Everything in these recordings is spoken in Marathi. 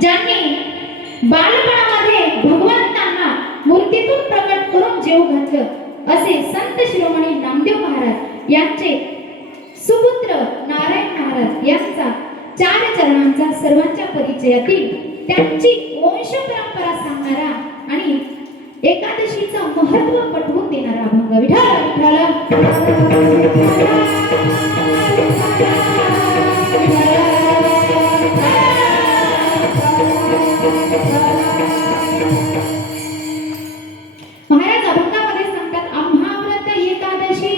ज्यांनी बालपणामध्ये भगवंतांना मूर्तीतून प्रकट करून जेव घातलं असे संत शिरोमणी नामदेव महाराज यांचे सुपुत्र नारायण महाराज यांचा 4 चरणांचा सर्वांच्या परिचयातील त्यांची वंश परंपरा सांगणारा आणि एकादशीचं महत्त्व पटवून देणारा अभंग विठ्ठल महाराज अभंगामध्ये सांगतात, आम्हा व्रत एकादशी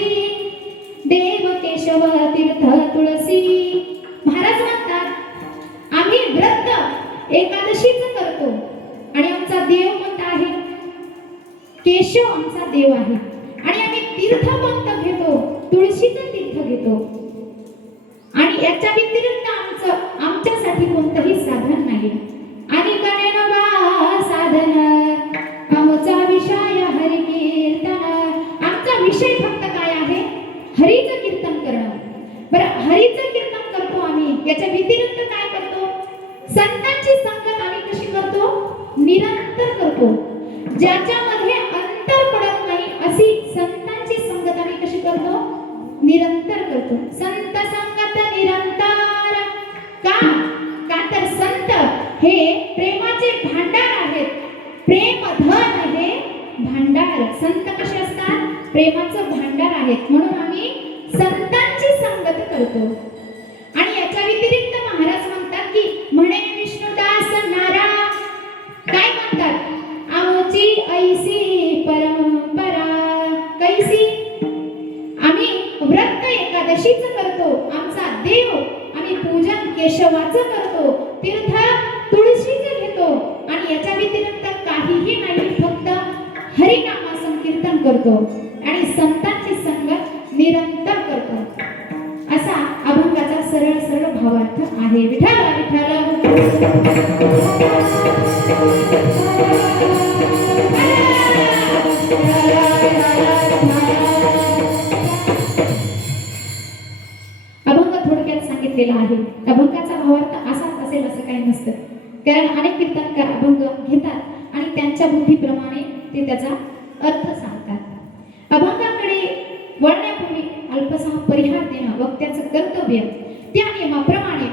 देव केशव तीर्थ तुळसी. महाराज म्हणतात आम्ही व्रत एकादशीच करतो आणि आमचा देव कोणता आहे? केशव आमचा देव आहे. आणि आम्ही तीर्थ कोणतं घेतो? तुळशीचं तीर्थ घेतो. आणि याच्या व्यतिरिक्त आमच्यासाठी कोणतंही साधन नाही. आणि करेनवा साधन आमचा विषय हरी कीर्तन. आमचा विषय फक्त काय आहे? हरीचं कीर्तन करणं. बरं, हरीचं कीर्तन करतो आम्ही. याच्या व्यतिरिक्त काय करतो? संतांची संगत आम्ही कशी करतो? निरंतर करतो. ज्याच्यामध्ये अंतर पडत नाही अशी संतांची संगत आम्ही कशी करतो? निरंतर करतो. संत संगत निरंतर. का तर संत हे प्रेमाचे भांडार आहेत. प्रेम धन हे भांडार. संत कसे असतात? प्रेमाचं भांडार आहेत. म्हणून आम्ही संतांची संगत करतो. आणि याच्या व्यतिरिक्त महाराज म्हणतात की म्हणे विष्णुदास नारा. काय म्हणतात? आमची ऐसी परंपरा. कैसी? आम्ही व्रत एकादशीच करतो. आमचा देव आम्ही पूजन केशवाचं करतो. तीर्थ तुळशीचं घेतो. आणि याच्या व्यतिरिक्त काहीही नाही. फक्त हरिनाम संकीर्तन करतो आणि संतांची संगत निरंतर करतो. असा अभंगाचा सरळ सरळ भावार्थ आहे. विठ्ठल विठ्ठल. अभंग थोडक्यात सांगितलेला आहे. अभंगाचा भावार्थ असाच असेल असं काही नसतं. कारण अनेक कीर्तनकार अभंग घेतात आणि त्यांच्या बुद्धीप्रमाणे ते त्याचा अर्थ सांगतात. अभंगाकडे वळण्यापूर्वी अल्पसा परिहार देणं वक्त्याचं कर्तव्य. त्या नियमाप्रमाणे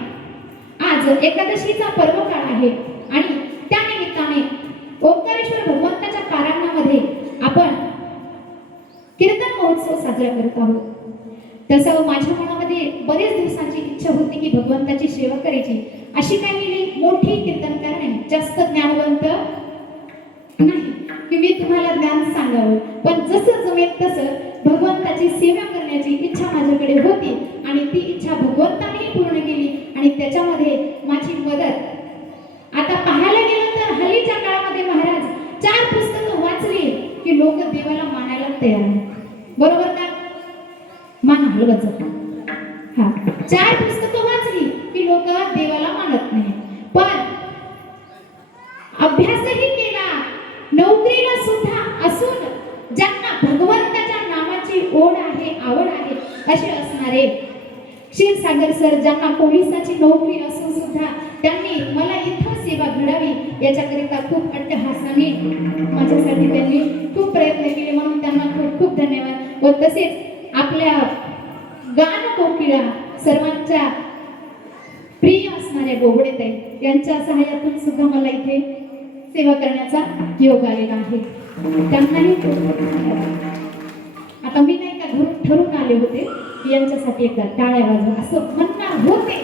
आज एकादशीचा पर्व काळ आहे आणि त्या निमित्ताने ओंकारेश्वर भगवंताच्या पारायणामध्ये आपण कीर्तन महोत्सव साजरा करत आहोत. तसं माझ्या मनामध्ये बरेच दिवसांची इच्छा होती की भगवंताची सेवा करायची. अशी काही मोठी कीर्तनकार नाही, जास्त ज्ञानवंत नाही की मी तुम्हाला ज्ञान सांगावं. पण जसं जमेल तसं भगवंताची सेवा करण्याची इच्छा माझ्याकडे होती आणि ती इच्छा भगवंताने पूर्ण केली. आणि त्याच्यामध्ये माझी मदत आता पाहायला गेलं तर हल्लीच्या काळामध्ये महाराज 4 पुस्तकं वाचली की लोक देवाला मानायला तयार आहेत. बरोबर का? मान हलवत जातात. हा, 4 पुस्तकं वाचली की लोक देवाला मानत नाही. पण अभ्यासही केला, नोकरीला सुद्धा असून ज्यांना भगवंताच्या नामाची ओढ आहे, आवड आहे असे असणारे क्षीरसागर सर, ज्यांना पोलिसाची नोकरी असून सुद्धा त्यांनी मला इथं सेवा घडावी याच्याकरिता खूप अट्टहासाने माझ्यासाठी त्यांनी खूप प्रयत्न केले. म्हणून त्यांना खूप खूप धन्यवाद. व तसेच आपल्या गान कोकिळा सर्वांच्या प्रिय असणाऱ्या गोगडेताई यांच्या सहाय्यातून सुद्धा मला इथे सेवा करण्याचा योग आलेला आहे. त्यांनाही आता मी नाही का घरून ठरून आले होते यांच्यासाठी एकदा टाळ्या वाजवा असं म्हणणार होते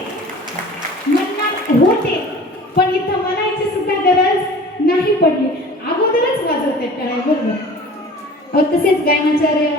पण इथं म्हणायची सुद्धा गरज नाही पडली. अगोदरच वाजवते टाळ्या. बरोबर. तसेच गायनाचार्य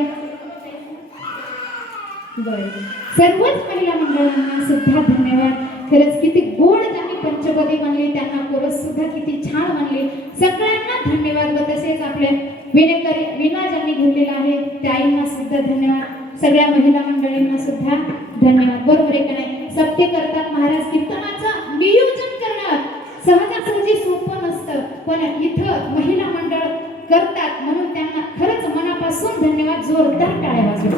सर्वच महिला मंडळांना सुद्धा धन्यवाद. खरंच किती गोड त्यांनी पंचपदी म्हणली, त्यांना कोरस सुद्धा किती छान म्हणले. सगळ्यांना धन्यवाद. व तसेच आपल्या विनेकरी विना ज्यांनी घेतलेला आहे त्याईंना सुद्धा धन्यवाद. सगळ्या महिला मंडळींना सुद्धा धन्यवाद. बरोबर आहे का नाही? सत्य करतात महाराज. कीर्तनाचं नियोजन करणं सहजासहजी सोपं नसतं, पण इथं महिला मंडळ करतात म्हणून त्यांना खरंच मनापासून धन्यवाद. जोरदार टाळ्या वाजवा.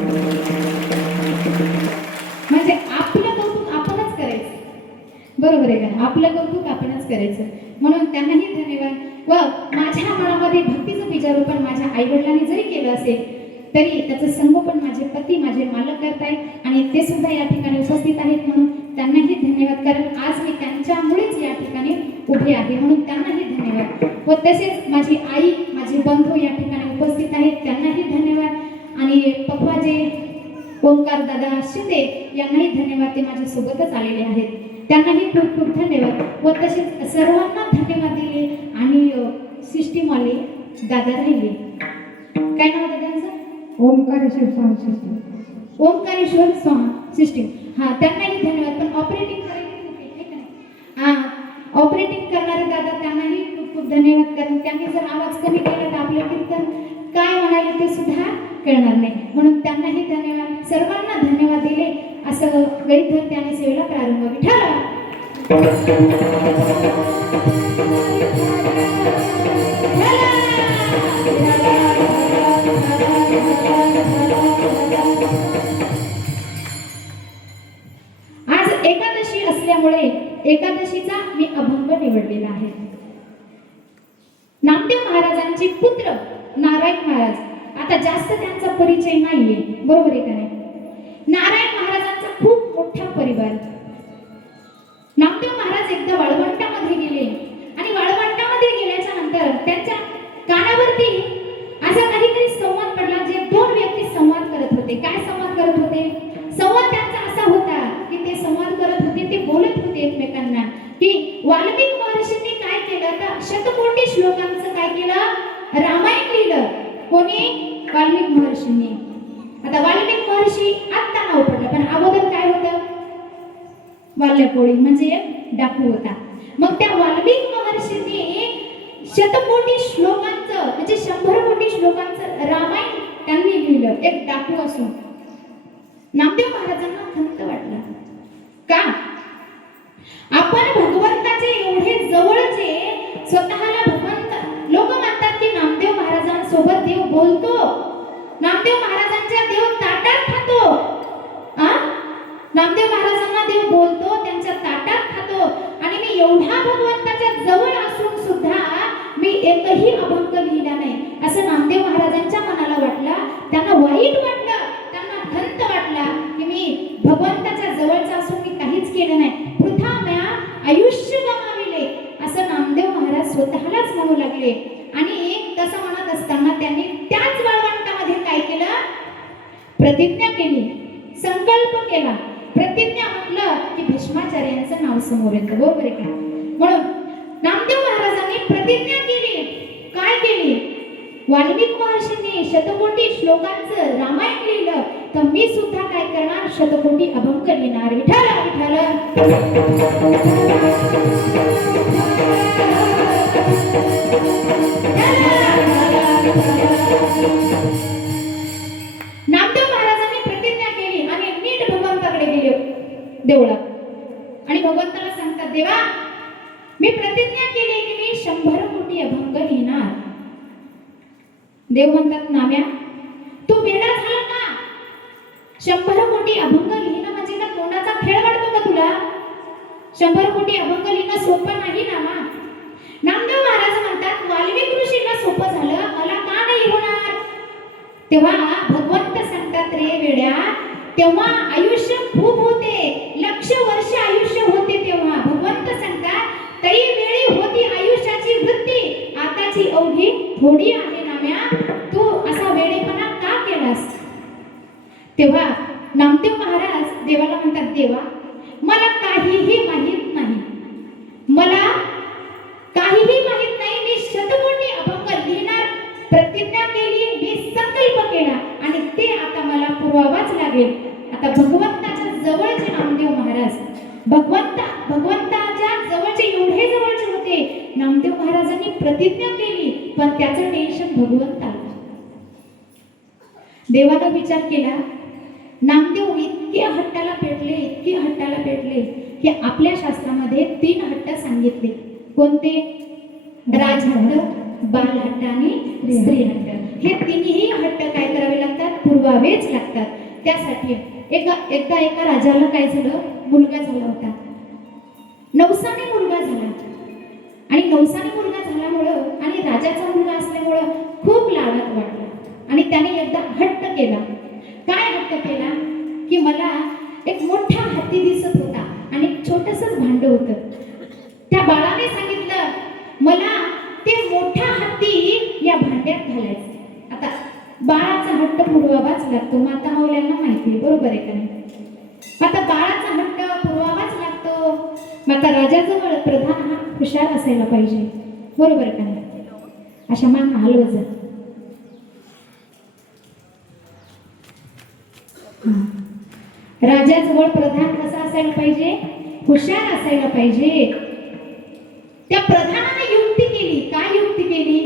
म्हणजे आपलं कौतुक आपणच करायचं. बरोबर आहे का? आपलं कौतुक आपणच करायचं. म्हणून त्यांनाही धन्यवाद. व माझ्या मनामध्ये भक्तीचं बीजारोपण माझ्या आई वडिलांनी जरी केलं असेल तरी त्याचं संगोपन माझे पती माझे मालक करतायत आणि ते सुद्धा या ठिकाणी उपस्थित आहेत, म्हणून त्यांनाही धन्यवाद. कारण आज मी त्यांच्यामुळेच या ठिकाणी उभी आहे, म्हणून त्यांनाही धन्यवाद. व तसेच माझी आई माझे बंधू या ठिकाणी उपस्थित आहेत, त्यांनाही धन्यवाद. आणि पप्पाजे ओंकार दादा शिंदे यांनाही धन्यवाद, ते माझ्या सोबतच आलेले आहेत, त्यांनाही खूप खूप धन्यवाद. व तसेच सर्वांना धन्यवाद दिले. आणि सिस्टीमवाले दादा राहिले, काय नाव दादांचं? Omkareshwar sound system. Omkareshwar sound system, हा त्यांनाही धन्यवाद. पण ऑपरेटिंग करायचे होते का नाही? हा ऑपरेटिंग करणारे दादा त्यांनाही खूप खूप धन्यवाद. कारण त्यांनी जर आवाज कमी केला तर आपल्या कीर्तन काय म्हणाले ते सुद्धा कळणार नाही, म्हणून त्यांनाही धन्यवाद. सर्वांना धन्यवाद दिले. असं गरीब धरते आणि सेवेला प्रारंभ. विठ्ठल आज एकादशी असल्यामुळे एकादशीचा मी अभंग निवडलेला आहे. नामदेव महाराजांचे पुत्र नारायण महाराज, आता जास्त त्यांचा परिचय नाहीये, बरोबर आहे का नाही? नारायण महाराजांचा खूप मोठा परिवार. नामदेव महाराज एकदा वाळवंटामध्ये गेले आणि वाळवंटामध्ये गेल्याच्या नंतर त्यांच्या कानावरती असा काहीतरी संवाद पडला, जे दोन व्यक्ती संवाद करत होते. काय संवाद करत होते? संवाद त्यांचा असा होता की ते संवाद करत होते, ते बोलत होते एकमेकांना की वाल्मिक महर्षींनी काय केलं तर शतकोटी श्लोकांचं काय केलं? रामायण लिहिलं. कोणी? वाल्मिक महर्षींनी. आता वाल्मिक महर्षी आत्ता नाव पडलं, पण अगोदर काय होतं? वाल्यकोळी म्हणजे एक डाकू होता. मग त्या वाल्मिक महर्षींनी शतकोटी श्लोकांचं म्हणजे 100 कोटी श्लोकांचं रामायण त्यांनी लिहिलं, एक डाकू असून. नामदेव महाराजांना खंत वाटला. का? आपण भगवंताचे एवढे जवळचे, स्वतःला भगवंत लोक म्हणतात की नामदेव महाराजांसोबत देव बोलतो, नामदेव महाराजांच्या देव ताटात खातो. नामदेव महाराजांना देव बोलतो, त्यांच्या ताटात खातो. आणि मी एवढा भगवंताच्या जवळ असून सुद्धा मी एकही अभंग लिहिला नाही, असं नामदेव महाराजांच्या मनाला वाटलं. त्यांना वाईट वाटलं, त्यांना खंत वाटला की मी भगवंताच्या जवळचा असून मी काहीच केलं नाही, वृथा म्या आयुष्य गमाविले, असं नामदेव महाराज स्वतःलाच म्हणू लागले. आणि तसं म्हणत असताना त्यांनी त्याच वाळवंटामध्ये काय केलं? प्रतिज्ञा केली, संकल्प केला. प्रतिज्ञा म्हटलं की भीष्माचार्यांचं नाव समोर येतं, बरोबर आहे का? म्हणून नामदेव महाराजांनी प्रतिज्ञा केली. काय केली? वाल्मिक महर्षींनी शतकोटी श्लोकांचं रामायण लिहिलं, तर मी सुद्धा काय करणार? शतकोटी अभंग लिहिणार. विठ्ठल विठ्ठल. नामदेव महाराजांनी प्रतिज्ञा केली आणि नीट भगवंताकडे गेले देवळात आणि भगवंताला सांगतात, देवा मी प्रतिज्ञा केली की मी 100 कोटी अभंग लिहिणार. देव म्हणतात, नाम्या तू वेडा झाला का? 100 कोटी अभंग लिहिणं म्हणजे का तोंडाचा खेळ वाटतो का तुला? 100 कोटी अभंग लिहिणं सोपं नाही ना. नामदेव महाराज म्हणतात, वाल्मिक ऋषींना सोपं झालं, मला का नाही होणार? तेव्हा भगवंत सांगतात, रे वेड्या, तेव्हा आयुष्य खूप होते, लक्ष वर्ष आयुष्य होते. तेव्हा भगवंत सांगतात, तरी वेळी होती आयुष्याची वृत्ती, आताची अवधी थोडी आहे नाम्या, तू असा वेडेपणा का केलास? तेव्हा नामदेव महाराज देवाला म्हणतात, देवा मला काहीही माहित नाही, मला काहीही माहित नाही, मी शतकोटी अभंग लिहिणार. प्रतिज्ञा केली, मी संकल्प केला आणि ते आता मला पुरवावाच लागेल. आता भगवंताच्या जवळचे नामदेव महाराज, भगवंताच्या जवळचे एवढे जवळचे होते. नामदेव महाराजांनी प्रतिज्ञा केली, पण त्याचं टेन्शन भगवंताला. देवाला विचार केला, नामदेव इतके हट्टाला पेटले की आपल्या शास्त्रामध्ये 3 हट्ट सांगितले. कोणते? राजहट्ट, बालहट्ट आणि स्त्रीहट्ट. हे तिन्ही हट्ट काय करावे लागतात? पुरवावेच लागतात. त्यासाठी एकदा एका राजाला काय झालं? मुलगा झाला होता. नवसाने मुलगा झाला आणि नवसाने मुलगा झाल्यामुळं आणि राजाचा मुलगा असल्यामुळं खूप लाडात वाटला आणि त्याने एकदा हट्ट केला. काय हट्ट केला की मला एक मोठा हत्ती दिसत होता आणि एक छोटंसंच भांड होतं. त्या बाळाने सांगितलं मला ते मोठा हत्ती या भांड्यात घालायचं. आता बाळाचा हट्ट पुरवावाच लागतो, माता माऊल्यांना माहिती आहे, बरोबर आहे का नाही? आता बाळाचा हट्ट पुरवावाच लागतो. माता राजाजवळ प्रधान हा हुशार असायला पाहिजे, बरोबर का नाही? अशा मान हलवत जा. राजाजवळ प्रधान कसा असायला पाहिजे? हुशार असायला पाहिजे. त्या प्रधानाने युक्ती केली. काय युक्ती केली?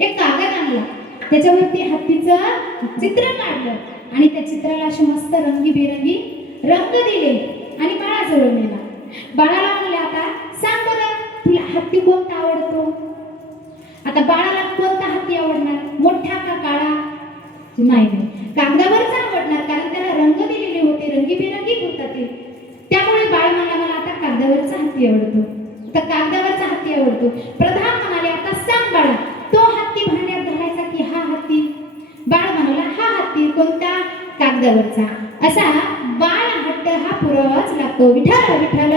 एक कागद आणला, त्याच्यावरती हत्तीचं चित्र काढलं आणि त्या चित्राला असे मस्त रंगीबेरंगी रंग दिले आणि बाळाजवळ नेला. बाळाला म्हणले आता सांग बरं तुला हत्ती कोणता आवडतो? आता बाळाला कोणता हत्ती आवडणार? मोठा का काळा? नाही कागदावरचा आवडणार, कारण त्याला रंग दिलेले होते, रंगीबेरंगी होता ते. त्यामुळे बाळ म्हणाला मला आता कागदावरचा हत्ती आवडतो. आता कागदावरचा हत्ती आवडतो. प्रधान म्हणाले आता सांग बाळा तो हत्ती भांड्यात घालायचा की हा हत्ती? बाळ म्हणाला हा हत्ती. कोणता? कागदावरचा. असा बाळ हट्ट हा पुरावाच लागतो. विठ्ठल विठ्ठल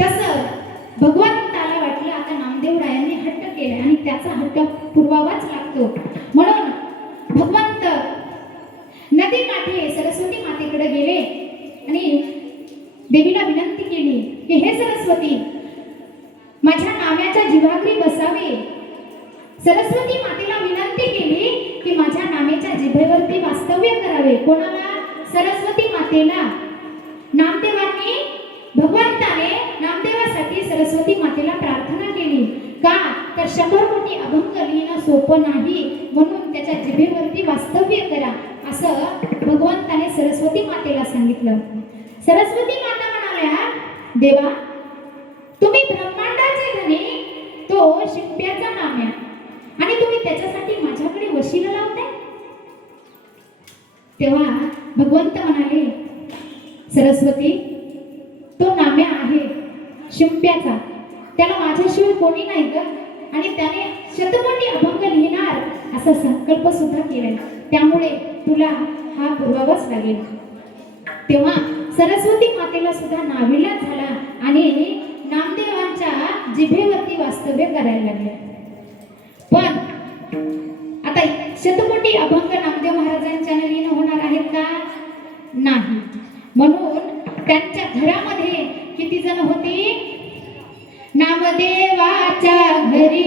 तसं भगवंताला वाटलं आता नामदेवरायांनी हट्ट केले आणि त्याचा हट्ट पुरवावाच लागतो. म्हणून भगवंत नदी काठी सरस्वती मातेकडे गेले आणि देवीला विनंती केली की हे सरस्वती माझ्या नाम्याच्या जिव्हाग्री बसावे. सरस्वती मातेला विनंती केली की माझ्या नाम्याच्या जिभेवरती वास्तव्य करावे. कोणाला? सरस्वती मातेला. नामदेवांनी भगवंताने नामदेवासाठी सरस्वती मातेला प्रार्थना केली. का? तर 100 कोटी अभंग लिहिणं सोपं नाही, म्हणून त्याच्या जिभेवरती वास्तव्य करा असं भगवंताने सरस्वती मातेला सांगितलं. सरस्वती माता म्हणाल्या देवा तुम्ही ब्रह्मांडाचे धनी, तो शिंप्याचा नाम्या आणि तुम्ही त्याच्यासाठी माझ्याकडे वशिला लावताय. तेव्हा भगवंत म्हणाले सरस्वती तो नाम्या आहे शिंप्याचा, त्याला माझ्याशिवाय कोणी नाही ग, आणि त्याने शतकोटी अभंग लिहिणार असा संकल्प सुद्धा केलाय, त्यामुळे तुला हा पुरवावाच लागेल. तेव्हा सरस्वती मातेला सुद्धा नाविलाज झाला आणि नामदेवांच्या जिभेवरती वास्तव्य करायला लागले. पण आता शतकोटी अभंग नामदेव महाराजांच्या लिहिणं होणार आहेत का? नाही. म्हणून त्यांच्या घरामध्ये किती जण होते? नामदेवाच्या घरी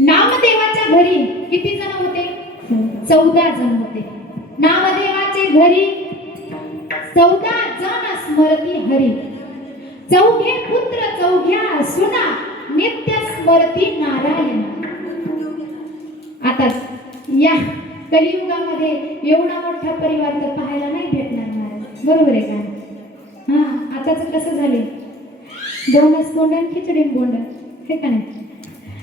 नामदेवाच्या घरी किती जण होते? 14 जण होते. नामदेवाचे घरी 14 जण स्मरती हरी. चौघे पुत्र चौघ्या सुना नित्य स्मरती नारायण. आता या कलियुगामध्ये एवढा मोठा परिवार तर पाहायला नाही भेटणार महाराज, बरोबर आहे का? हा, आताच कसं झाले, दोनच तोंड आणि खिचडी बोंड, हे का नाही?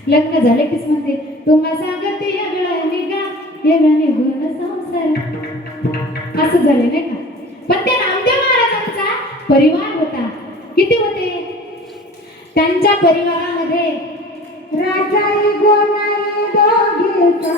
लग्न झाले कीच म्हणते तुम्हा सांगते येगळं निघा येगळं निघून संसार, असं झाले नाही का? पण त्या नामदेव महाराजांचा परिवार होता. किती होते? त्यांच्या परिवारामध्ये राजाई गोनाई दोघीचा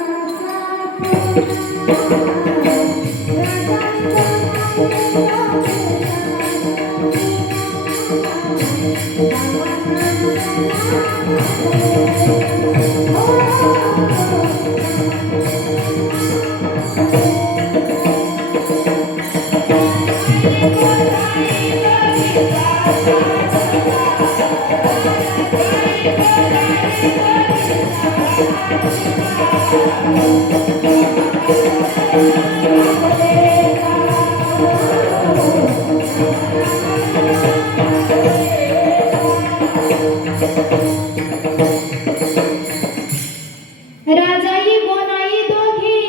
राजाई गोनाई दोघी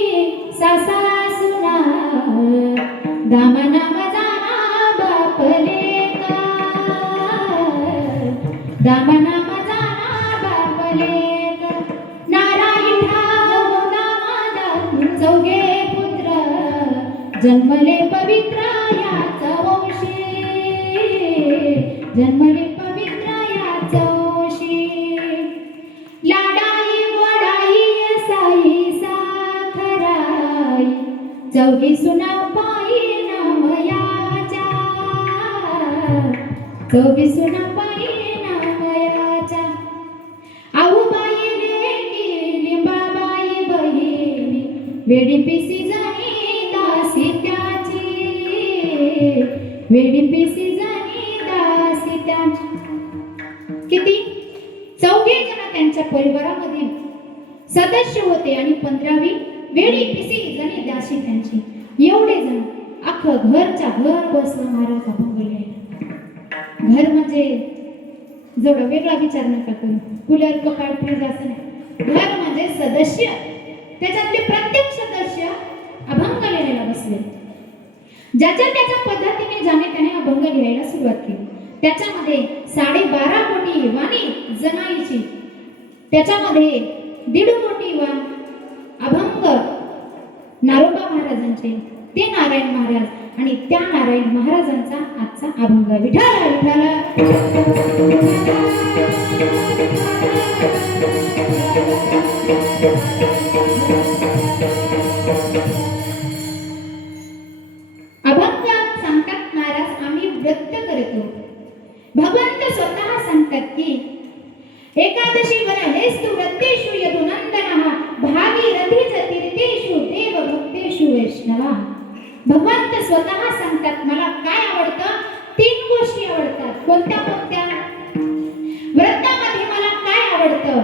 सासा सुना दामा नाम जाना बापले का, दामा नाम जाना बापले का. नारायण ठाव नामादा चौघे पुत्र जन्मले पवित्र याचा वंशी, जन्मले पवित्र याचा वंशी. लाडाई गोडाई साई साखराई चौघी सुना पायी नामयाच्या, चौघी सुना पायी नामयाच्या. आऊबाई लेकी लिंबाबाई बहिणी वेडी पिसी जाणी दासी त्याची, वेडी पिसी जाणी दासी त्याची. किती? चौघे जण त्यांच्या परिवारामध्ये सदस्य होते आणि 15वी वेडी पिसी जणी दासी त्यांची. एवढे जण अख्खं घरच्या घर बसलं महाराज अभंग लिहायला. घर म्हणजे जवळ वेगळा विचार नका करू, कूलर कपाट फ्रीज असं नाही. घर म्हणजे सदस्य, त्याच्यातले प्रत्येक सदस्य अभंग लिहायला बसले. ज्याच्या त्याच्या पद्धतीने ज्याने त्याने अभंग लिहायला सुरुवात केली. त्याच्यामध्ये 12.5 कोटी वाणी जनाईची, त्याच्यामध्ये 1.5 कोटी वाण अभंग नारोबा महाराजांचे, ते नारायण महाराज आणि त्या नारायण महाराजांचा आजचा अभंग. विठ्ठल विठ्ठल अभंग सांगतात महाराज आम्ही व्रत करतो. भगवंत स्वतः सांगतात की एकादशी वर हेस्तु व्रतेषु यदुनंदनः भागीरथीच तीर्थेषु देव भक्तेषु वैष्णवा. भगवंत स्वतः सांगतात मला काय आवडतं, 3 गोष्टी आवडतात. कोणत्या कोणत्या? व्रतामध्ये मला काय आवडतं?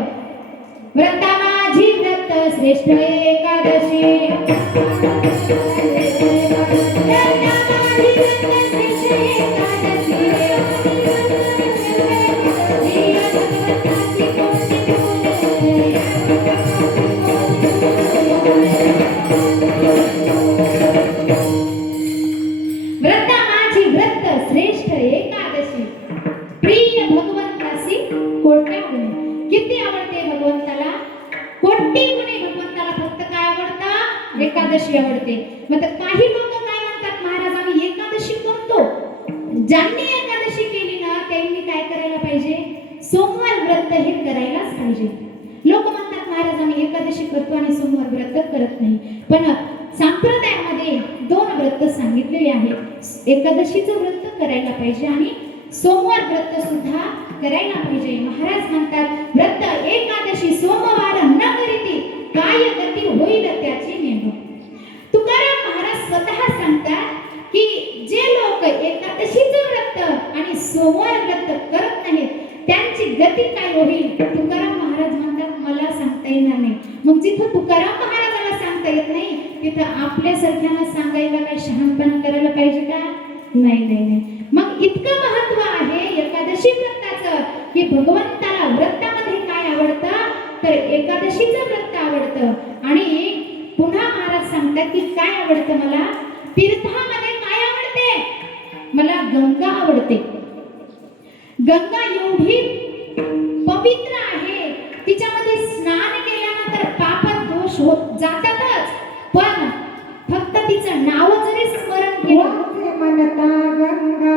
व्रता माझी व्रत श्रेष्ठ एकादशी, व्रता माझी व्रत श्रेष्ठ एकादशी, प्रिय भगवंतासी कोट्या गुणे. किती आवडते भगवंताला? कोटी गुणे भगवंताला फक्त काय आवडतं? एकादशी आवडते. मग काही लोक काय म्हणतात महाराज आम्ही एकादशी करतो. ज्यांनी एकादशी केली ना त्यांनी काय करायला पाहिजे? सोमवार व्रत हे करायलाच पाहिजे. लोक म्हणतात महाराज आम्ही एकादशी करतो आणि सोमवार व्रत करत नाही. पण संप्रदायामध्ये 2 व्रत सांगितलेले आहेत. एकादशीचं व्रत करायला पाहिजे आणि सोमवार व्रत सुद्धा करायला पाहिजे. महाराज म्हणतात व्रत एकादशी सोमवार न करीती काय गती होईल त्याची नेम. तुकाराम महाराज स्वतः सांगतात की जे लोक एकादशीचं व्रत आणि सोमवार व्रत करत नाहीत त्यांची गती काय होईल? तुकाराम महाराज म्हणतात मला सांगता येणार नाही. मग जिथं तुकाराम महाराजाला सांगता येत नाही तिथं आपल्यासारख्यांना सांगायला काय शहाणपणा करायला पाहिजे का? नाही नाही नाही. मग इतकं महत्व आहे एकादशी एकादशी व्रताचं की भगवंताला व्रतामध्ये काय आवडतं तर एकादशीचं व्रत आवडतं आणि पुन्हा महाराज सांगतात की काय आवडतं मला तीर्थामध्ये काय आवडते मला गंगा आवडते गंगा एवढी पवित्र आहे तिच्यामध्ये स्नान केल्यानंतर पाप दोष होत जातातच पण फक्त तिचं नाव जरी स्मरण केलं वाचे मनता गंगा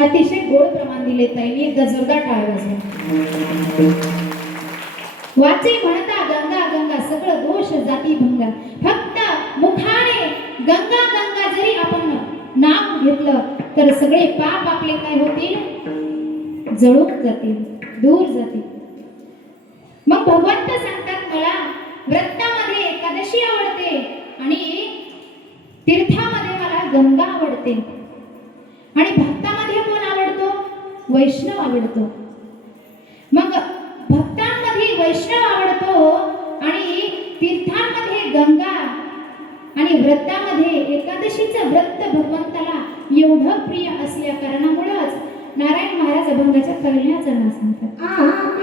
अतिशय गोड प्रमाण दिले ताईने एकदा जोरदार टाळ वाजवा वाचे म्हणता गंगा गंगा सगळं दोष जाती भंगा फक्त मुखाने गंगा गंगा जरी आपण नाम घेतलं तर सगळे पाप आपले काय होतील जळून जातील दूर जातील मग भगवंत सांगतात मला व्रतामध्ये एकादशी आवडते आणि तीर्थामध्ये मला गंगा आवडते आणि भक्तामध्ये कोण आवडतो वैष्णव आवडतो मग भक्तांमध्ये वैष्णव आवडतो आणि तीर्थांमध्ये गंगा आणि व्रतामध्ये एकादशीचं व्रत भगवंताला एवढं प्रिय असल्या कारणामुळेच नारायण महाराज अभंगाच्या पहिल्या चरणात सांगतात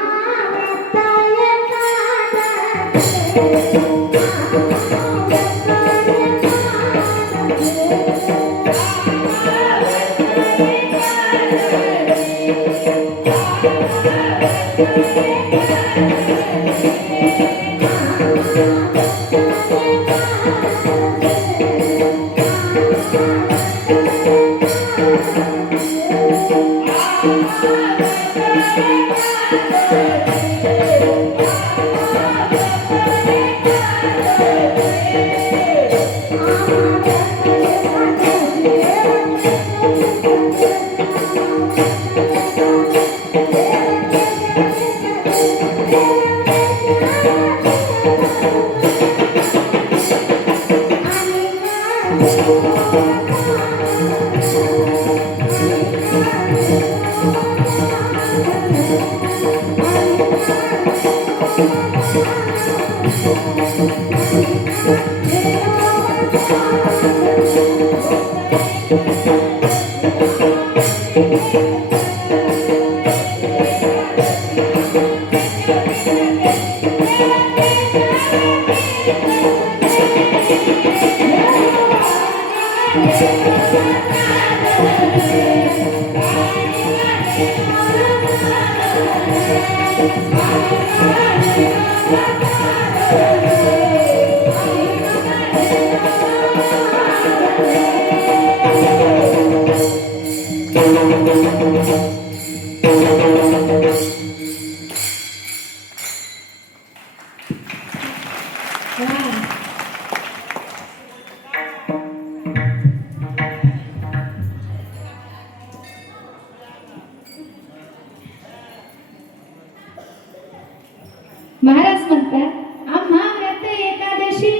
महाराज म्हणतात आम्हा व्रत एकादशी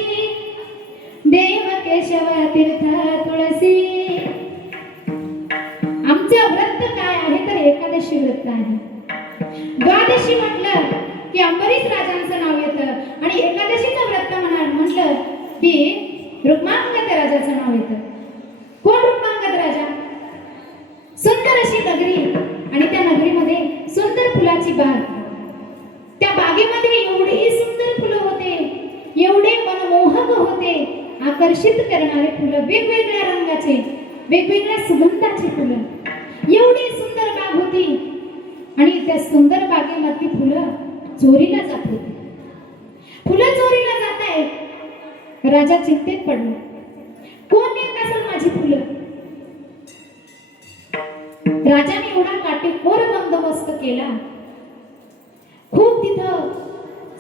देव केशव तीर्थ तुळसी आमचं व्रत काय आहे तर एकादशी व्रत आहे द्वादशी म्हटलं की अंबरीश राजांचं नाव येतं आणि एकादशीचं व्रत म्हटलं की रुक्मांगद राजाचं नाव येतं कोण रुक्मांगद राजा सुंदर अशी नगरी आणि त्या नगरीमध्ये सुंदर फुलाची बाग त्या बागेमध्ये एवढी सुंदर फुलं होते आकर्षित करणारे फुलं, वेगवेगळ्या रंगाचे, वेगवेगळ्या सुगंधाची फुलं. एवढी सुंदर बाग होती आणि त्या सुंदर बागेमधली फुलं चोरीला जात होती. फुलं चोरीला जात आहेत. राजा चिंतेत पडला. कोण नेत असेल माझी फुलं? राजाने एवढा काटेकोर बंदोबस्त केला. खूप तिथं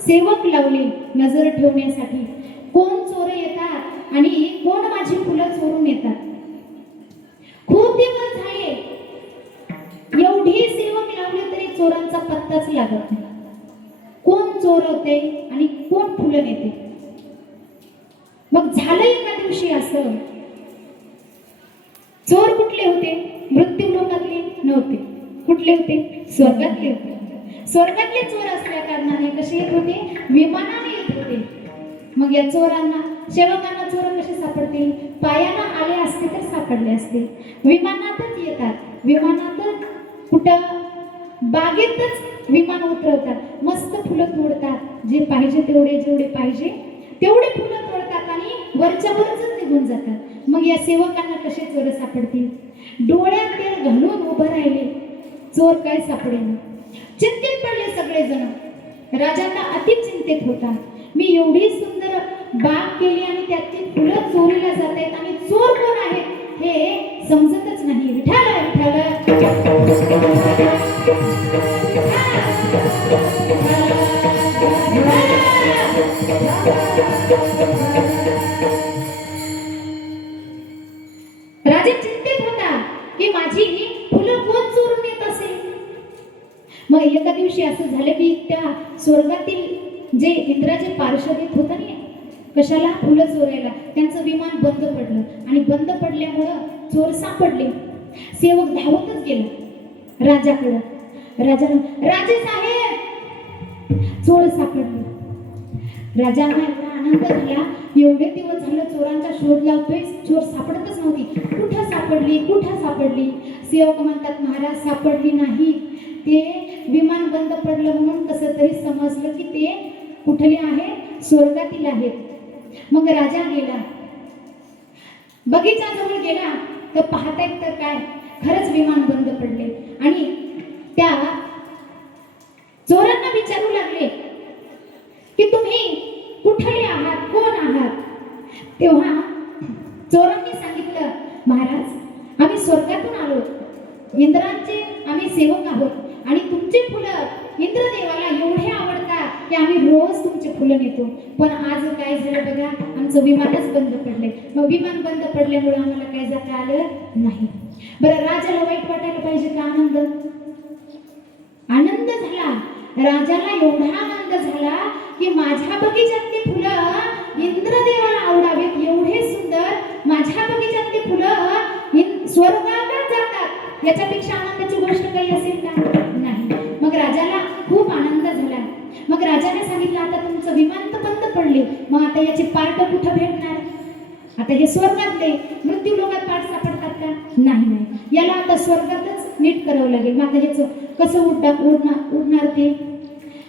सेवक लावले नजर ठेवण्यासाठी. कोण चोर येतात आणि कोण माझी फुलं चोरून येतात. खूप दिवस झाले, एवढे सेवक लावले तरी चोरांचा पत्ताच लागत नाही. कोण चोर होते आणि कोण फुलं नेते. मग झालं एका दिवशी असं. चोर कुठले होते? मृत्यू लोकातले नव्हते. कुठले होते? स्वर्गातले होते. स्वर्गातले चोर असल्या कारणाने कसे येत होते? विमानाने येत होते. मग या चोरांना, सेवकांना चोर कसे सापडतील? पायानं आले असते तर सापडले असते. विमानातच येतात. विमानातच कुठं? बागेतच विमान उतरवतात. मस्त फुलं तोडतात. जे पाहिजे तेवढे, जेवढे पाहिजे तेवढे फुलं तोडतात आणि वरच्या वरच निघून जातात. मग या सेवकांना कसे चोर सापडतील? डोळ्यात तेल घालून उभं राहिले. चोर काय सापडेना. चिंतेत पडले सगळेजण. राजा तर अति चिंतेत होता. मी एवढी सुंदर बाग केली आणि त्यातली फुलं चोरीला जात आहेत आणि चोर कोण आहेत हे समजतच नाही. विठाल राजा चिंतेत होता की माझी फुलं कोण चोरून येत असेल. मग एका दिवशी असं झालं की त्या स्वर्गातील जे इंद्राचे पार्षद येत होतं ना, कशाला? फुलं चोरायला. त्यांचं विमान बंद पडलं आणि बंद पडल्यामुळं चोर सापडले. सेवक धावतच गेला राजाकडं. राजे साहेब, चोर सापडले. राजांना एवढा आनंद झाला. एवढे दिवस झालं चोरांचा शोध लावतोय, चोर सापडतच नव्हती. कुठं सापडली, कुठं सापडली? सेवक म्हणतात, महाराज सापडली नाही. ते विमान बंद पडलं म्हणून कसं तरी समजलं की ते कुठले आहे? स्वर्गातील आहेत. मग राजा गेला, बगीचाजवळ गेला तर पाहतायत तर काय, खरंच विमान बंद पडले. आणि त्या चोरांना विचारू लागले की तुम्ही कुठले आहात, कोण आहात? तेव्हा चोरांनी सांगितलं, महाराज आम्ही स्वर्गातून आलो, इंद्रांचे आम्ही सेवक आहोत आणि तुमचे फुलं इंद्रदेवाला एवढे आवडतात की आम्ही रोज तुमचे फुलं नेतो. पण आज काय झालं बघा, आमचं विमानच बंद पडले. मग विमान बंद पडल्यामुळे आम्हाला काय जाता आलं नाही. बरं, राजाला वाईट वाटायला पाहिजे का? आनंद झाला. राजाला एवढा आनंद झाला की माझ्या बगीचातली फुलं इंद्रदेवाला आवडावेत, एवढे सुंदर माझ्या बगीचातली फुलं स्वर्गाला जातात, याच्यापेक्षा आनंदाची गोष्ट काही असेल का? नाही. मग राजाला खूप आनंद झाला. मग राजाने सांगितलं, आता तुमचं विमान तर बंद पडले, मग आता याचे पार्ट कुठं भेटणार? आता हे स्वर्गातले, मृत्यू लोकात पार्ट सापडतात का? नाही. याला आता स्वर्गातच नीट करावं लागेल. मग आता याचं कसं उडणार ते?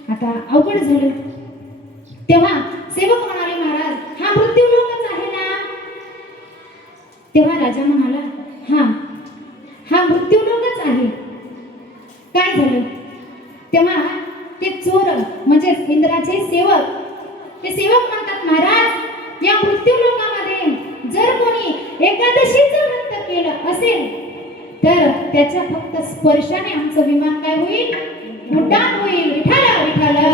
आता अवघड झालं. तेव्हा सेवक म्हणाले, महाराज हा मृत्यू लोकच आहे ना? तेव्हा राजा म्हणाला, हा मृत्यू लोकच आहे. काय झालं? तेव्हा ते चोर म्हणजे इंद्राचे सेवक, ते सेवक म्हणतात, महाराज या मृत्यू लोकामध्ये जर कोणी एकादशीचं व्रत केलं असेल तर त्याच्या फक्त स्पर्शाने आमचं विमान काय होईल? उड्डाण होईल. विठाला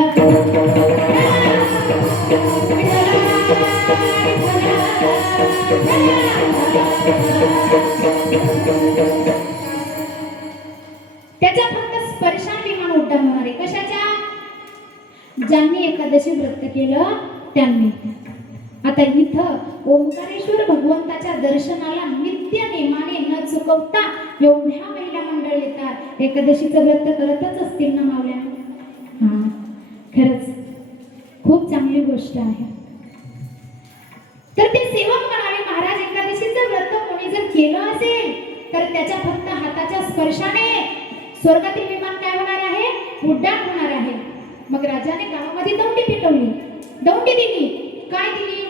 त्याच्या फक्त स्पर्शाने विमान उड्डाण होणार आहे. कशाच्या? ज्यांनी एकादशी व्रत केलं त्यांनी. आता इथं ओंकारेश्वर भगवंताच्या दर्शनाला नित्य नेमाने न चुकवता एवढ्या महिला मंडळ येतात. एकादशीचं व्रत करतच असतील ना मावल्या? खरंच खूप चांगली गोष्ट आहे. तर ते सेवक म्हणाले, महाराज एकादशीचं व्रत कोणी जर केलं असेल तर त्याच्या फक्त हाताच्या स्पर्शाने स्वर्गातील विमान काय होणार आहे? उड्डाण होणार आहे. मग राजाने गावामध्ये दौंडी पेटवली, दौंडी दिली. काय दिली?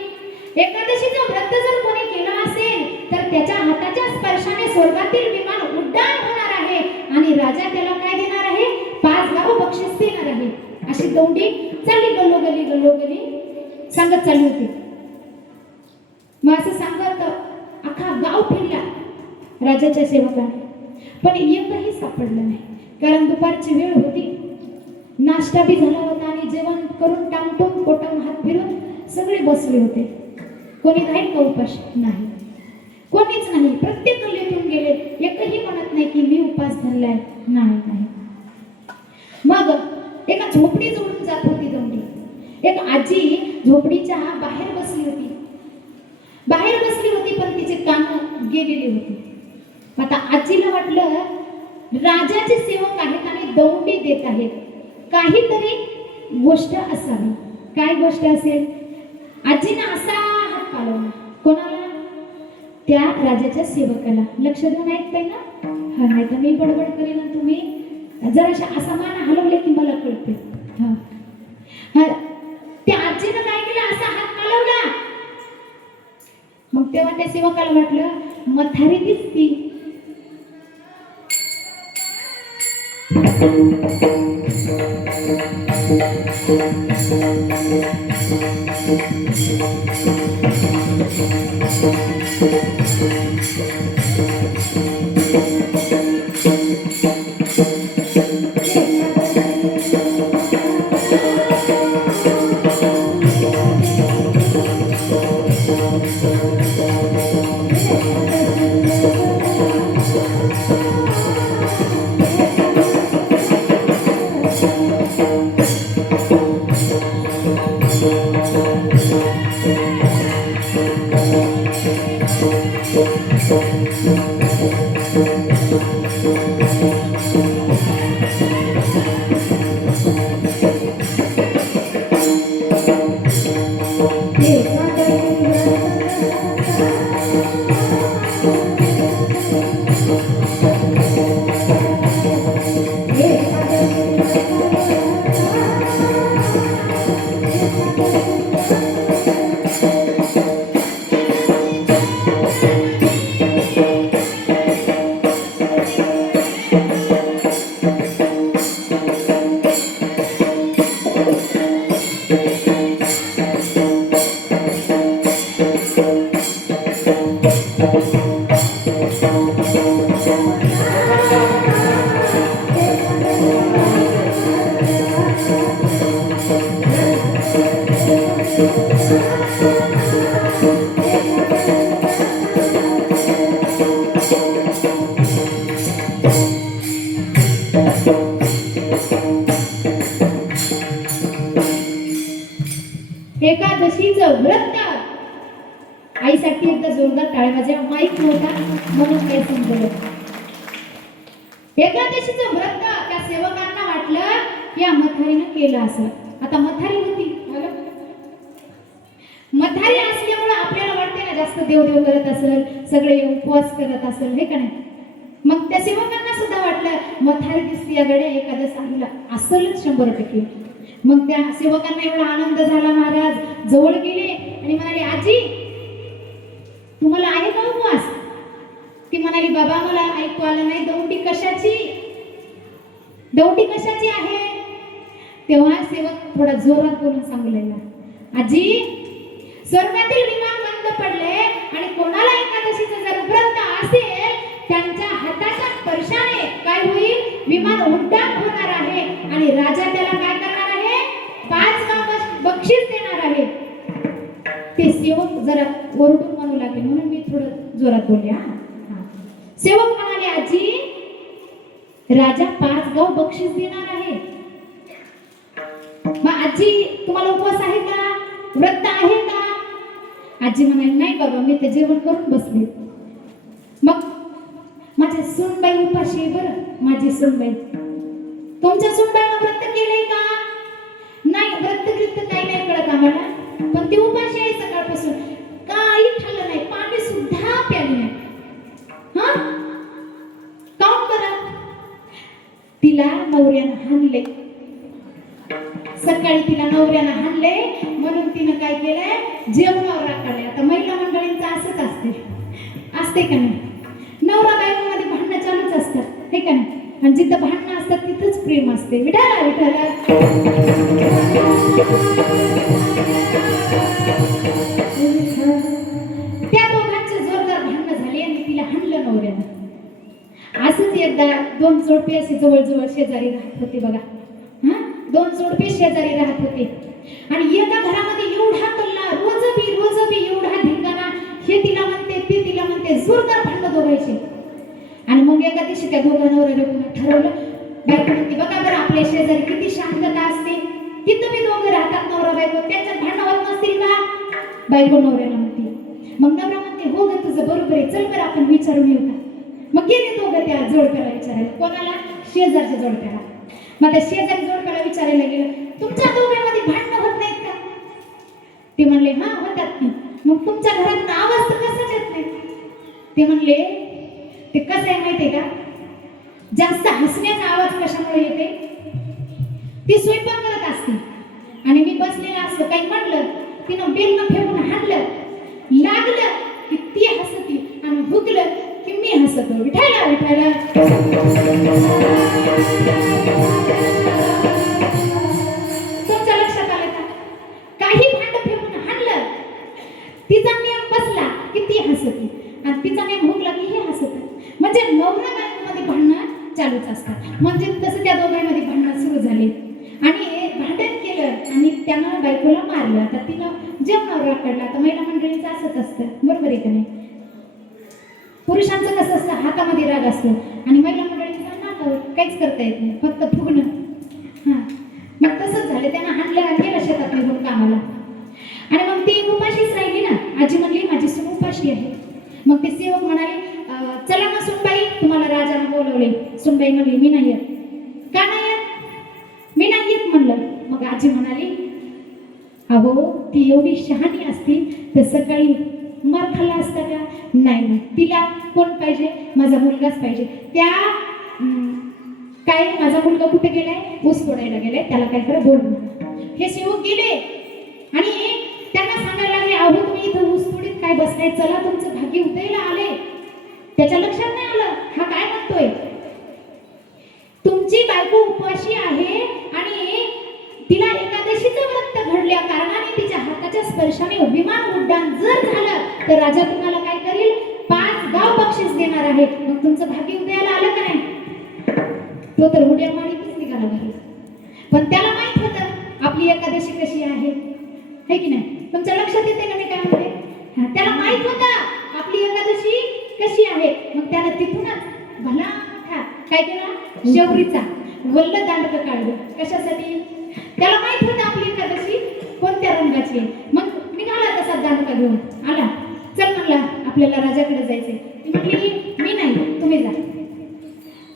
एकादशीचं व्रत जर कोणी केलं असेल तर त्याच्या हाताच्या स्पर्शाने स्वर्गातील विमान उड्डाण होणार आहे आणि राजा त्याला काय देणार आहे? 5 गाव बक्षीस देणार आहे. अशी दौंडी चालली गल्लोगली सांगत चालली होती. मग असं सांगत अख्खा गाव फिरला राजाच्या सेवकाने, पण एकही सापडलं नाही. कारण दुपारची वेळ होती, नाश्ता बी झाला होता आणि जेवण करून टांगटून पोटावर हात फिरून सगळे बसले होते. कोणी राहील का उपास? नाही, कोणीच नाही. प्रत्येक गल्लीतून गेले, एकही म्हणत नाही की मी उपास धरलाय. नाही. मग एका झोपडी जोडून जात होती दौंडी. एक आजी झोपडीच्या बाहेर बसली होती. पण तिचे कान गेलेले होते. आता आजीला वाटलं राजाचे सेवक आहेत आणि दौंडी देत आहेत, काहीतरी गोष्ट असावी. काय गोष्ट असेल? आजीनं असा हात पालवला. कोणाला? त्या राजाच्या सेवकाला. लक्ष देऊन ऐकताय ना? हा, नाही तर मी बडबड करेन आणि तुम्ही जरा असा मान हलवले की मला कळते. त्या आजीनं काय केलं? असा हात पालवला. मग तेव्हा त्या सेवकाला वाटलं म्हातारी दिसती. एकादशीचं व्रत. आईसाठी एकदा जोरदार टाळ्या वाजवा. माईक नव्हता म्हणून काय समजलं. एकादशीचं व्रत त्या सेवकांना वाटलं या म्हातारीनं केलं असं. आता म्हातारी होती, म्हातारी असल्यामुळे आपल्याला वाटते ना जास्त देवदेव करत असेल, सगळे उपवास करत असेल, हे का नाही? मग त्या सेवकांना सुद्धा वाटलं म्हातारी दिसती या गड्या एकादश आईला असेलच 100%. मग त्या सेवकांना एवढा आनंद झाला. महाराज जवळ गेले आणि म्हणाले आजी तुम्हाला आहे का उपवास? ती म्हणाली बाबा मला ऐकू आलं नाही. दौंडी कशाची आहे? तेव्हा सेवक थोडा जोरात बोलून सांगू लागला आजी स्वर्गातील विमान बंद पडले आणि कोणाला एकादशीचं जर व्रत असेल त्यांच्या हाताच्या स्पर्शाने काय होईल? विमान उड्डाण होणार आहे आणि राजा त्याला काय करणार आहे? 5 गाव बक्षीस देणार आहे. ते सेवक जरा ओरडून म्हणू लागले म्हणून मी थोडं जोरात बोलले. सेवक म्हणाले आजी राजा 5 गाव बक्षीस देणार आहे. मग आजी तुम्हाला उपवास आहे का? व्रत आहे का? आजी म्हणाली नाही बाबा मी ते जेवण करून बसले. मग माझी सूनबाई उपाशी आहे. बरं माझी सूनबाई. तुमच्या सूनबाईनं व्रत केलंय का? नाही व्रत काही नाही कळत आम्हाला, पण ती उपाशी आहे सकाळपासून. काही खाल्लं नाही, पाणी सुद्धा प्याले नाही. काऊन करा? तिला नवऱ्यानं हाणले. सकाळी तिला नवऱ्यानं हाणले म्हणून तिनं काय केलंय? जेवणावर राखाडले. असते असते का नाही? नवरा बायकोमध्ये भांडणं चालूच असतात हे का नाही? आणि जिथं भांडणं असतात तिथंच प्रेम असते. विठाला विठाला त्या दोघांचे जोरदार भांडणं झाली आणि तिला हाणलं नवऱ्यानं. असंच एकदा दोन जोडपे असे जवळजवळ शेजारी राहत होते बघा. हा, दोन जोडपे शेजारी राहत होते आणि एका घरामध्ये एवढा कल्ला रोजबी एवढा धिंगाणा, हे तिला म्हणते ते तिला म्हणते, जोरदार भांडणं दोघांची. आणि मग एका दिवशी त्या दोघा नवऱ्याने ठरवलं, बायको म्हणते बघा बरं आपल्या शेजारी किती शांतता असते, तिथं मी दोघं राहतात नवरा बायको, त्यांच्यात भांडणं होत नसतील का? बायको नवऱ्याला म्हणते. मग नवरा म्हणते हो ग तुझं बरोबर आहे, चल बरं आपण विचारून येऊ का? मग गेले दोघं त्या जोडप्याला विचारायला. कोणाला? शेजारच्या जोडप्याला. मग त्या शेजारी जोडप्याला विचारायला गेलं, तुमच्या दोघांमध्ये भांडणं होत नाहीत का? ते म्हणले हा होतात की. मग तुमच्या घरात आवाज तर कसाच येत नाही? ते म्हणले ते कसं आहे माहितीये का, जास्त हसण्याचा आवाज कशामुळे येते? ती स्वयंपाक करत असते आणि मी बसलेला असतो, काही म्हणलं तिनं बेलन फेकून हाणलं, लागलं की ती हसती आणि भुकलं की मी हसतो. विठायला विठायला तुमच्या लक्षात आलं का? काही भांड फेकून हाणलं, तिचा नेम बसला की ती हसती आणि तिचा नेम भुकला की हे हसत. म्हणजे नवरा बायकोमध्ये भांडणं चालूच असतात. म्हणजे तसं त्या दोघांमध्ये भांडणं सुरू झाली आणि भांडण केलं आणि त्यानं बायकोला मारलं. आता तिनं जेवणावर राखडला. आता महिला मंडळीचं असंच असतं, बरोबर आहे का नाही? पुरुषांचं कसं असतं, हातामध्ये राग असतो आणि महिला मंडळींचं नाकावर, काहीच करता येत नाही, फक्त फुगणं. हां, मग तसंच झालं, त्यांना हाणलं आणि गेलं शेतात निघून कामाला. आणि मग ती उपाशीच राहिली ना. आजी म्हणली माझी सून उपाशी आहे. मग ते सेवक म्हणाले चला ना सुनबाई, तुम्हाला राजाने बोलवले. सुनबाई म्हणली मी नाही येत. का नाही येत? मी नाही येत म्हणलं. मग आजी म्हणाली अहो ती एवढी शहाणी असती तर सकाळी मार खाल्ला असता का? नाही नाही, तिला कोण पाहिजे? माझा मुलगाच पाहिजे. त्या काय माझा मुलगा कुठे गेलाय? ऊस तोडायला गेलाय, त्याला काय करा बोल. हे सेवक गेले आणि त्यांना सांगायला लागले अहो तुम्ही इथं ऊस तोडीत काय बसलाय, चला तुमचं भाग्य उदयाला आले. त्याच्या लक्षात नाही आलं हा काय म्हणतोय. तुमची बायको उपाशी आहे आणि तिला एकादशीचं व्रत घडल्या कारणाने तिच्या हाताच्या स्पर्शाने विमान उड्डाण जर झालं तर राजा तुम्हाला काय करेल? 5 गाव बक्षीस देणार आहे. मग तुमचं भाग्य उदयाला आलं का नाही? तो तर उड्या मारीतच निघाला घरी. पण त्याला माहित होतं आपली एकादशी कशी आहे, है की नाही? तुमच्या लक्षात येते का मी काय म्हणते? त्याला माहित होतं आपली एकादशी कशी आहे. मग त्यानं तिथूनच भला काय केला? शबरीचा वल्ल दांडकं काढलं. कशासाठी? त्याला माहित होतं आपली एकादशी कोणत्या रंगाची आहे. मग निघाला तसा दांडका घेऊन आला. चल म्हणला आपल्याला राजाकडे जायचंय. ती म्हटली मी नाही, तुम्ही जा.